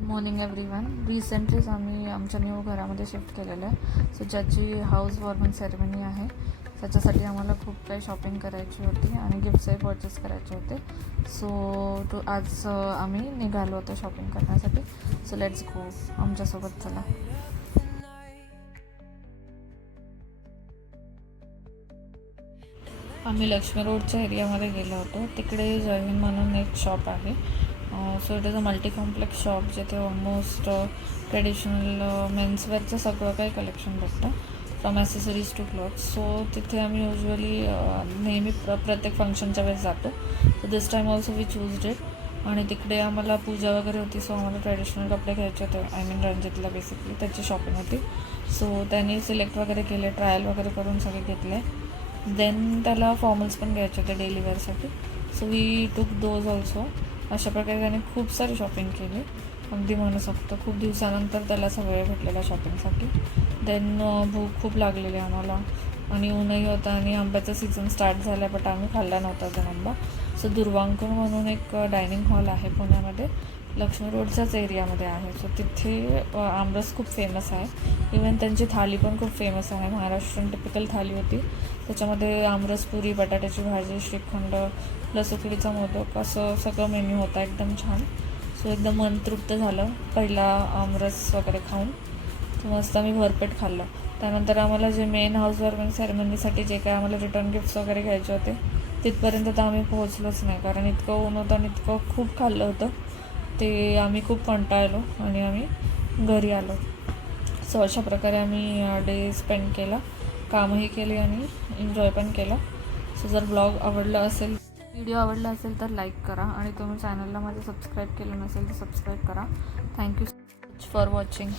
Morning everyone. रिसेंटलीच आम्ही आमच्या new घरामध्ये शिफ्ट केलेलं आहे. सो ज्याची हाऊस वॉर्मिंग सेरेमनी आहे त्याच्यासाठी आम्हाला खूप काही शॉपिंग करायची होती आणि गिफ्ट्सही परचेस करायचे होते. सो आज आम्ही निघालो होतो शॉपिंग करण्यासाठी. सो लेट्स गो, आमच्यासोबत चला. आम्ही लक्ष्मी रोडच्या एरियामध्ये गेलो होतो. तिकडे जयहिंद म्हणून एक शॉप आहे. So it is a multi complex shop जिथे ऑलमोस्ट ट्रेडिशनल मेन्सवेअरचं सगळं काही कलेक्शन भेटतं, from accessories to clothes. So तिथे आम्ही युजली नेहमी प्रत्येक फंक्शनच्या वेळेस जातो. So this time also we choose it. आणि तिकडे आम्हाला पूजा वगैरे होती. सो आम्हाला ट्रेडिशनल कपडे घ्यायचे होते. आय मीन रंजितला बेसिकली त्याची शॉपिंग होती. सो त्यांनी सिलेक्ट वगैरे केले, ट्रायल वगैरे करून सगळे घेतले. देन त्याला फॉर्मल्स पण घ्यायचे होते डेली वेअरसाठी. So we took those also. अशा प्रकारे त्याने खूप सारी शॉपिंग केली, अगदी म्हणू शकतो. खूप दिवसानंतर त्याला असा वेळ भेटलेला शॉपिंगसाठी. देन भूक खूप लागलेली आम्हाला आणि ऊनही होता आणि आंब्याचा सीझन स्टार्ट झाला, बट आम्ही खाल्ला नव्हता अजून आंबा. सो दुर्वांकन म्हणून एक डायनिंग हॉल आहे पुण्यामध्ये, लक्ष्मी रोडच्याच एरियामध्ये आहे. सो तिथे आमरस खूप फेमस आहे. इवन त्यांची थाली पण खूप फेमस आहे. महाराष्ट्रीयन टिपिकल थाली होती. त्याच्यामध्ये आमरस, पुरी, बटाट्याची भाजी, श्रीखंड प्लस उकडीचा मोदक असं सगळं मेन्यू होता, एकदम छान. सो एकदम मन तृप्त झालं पहिला आमरस वगैरे खाऊन. तर मस्त आम्ही भरपेट खाल्लं. त्यानंतर आम्हाला जे मेन हाऊस वॉर्मिंग सेरेमनीसाठी जे काय आम्हाला रिटर्न गिफ्ट्स वगैरे घ्यायचे होते तिथपर्यंत तर आम्ही पोहोचलोच नाही, कारण इतकं ऊन होतं आणि इतकं खूप खाल्लं होतं ते आम्ही खूप कंटाळलो आणि आम्ही घरी आलो. सो अशा प्रकारे आम्ही डे स्पेंड केला, कामही केले आणि एन्जॉय पण केलं. सो जर व्लॉग आवडला असेल, व्हिडिओ आवडला असेल तर लाईक करा आणि तुम्ही चॅनलला माझं सबस्क्राईब केलं नसेल तर सबस्क्राईब करा. Thank you so much for watching.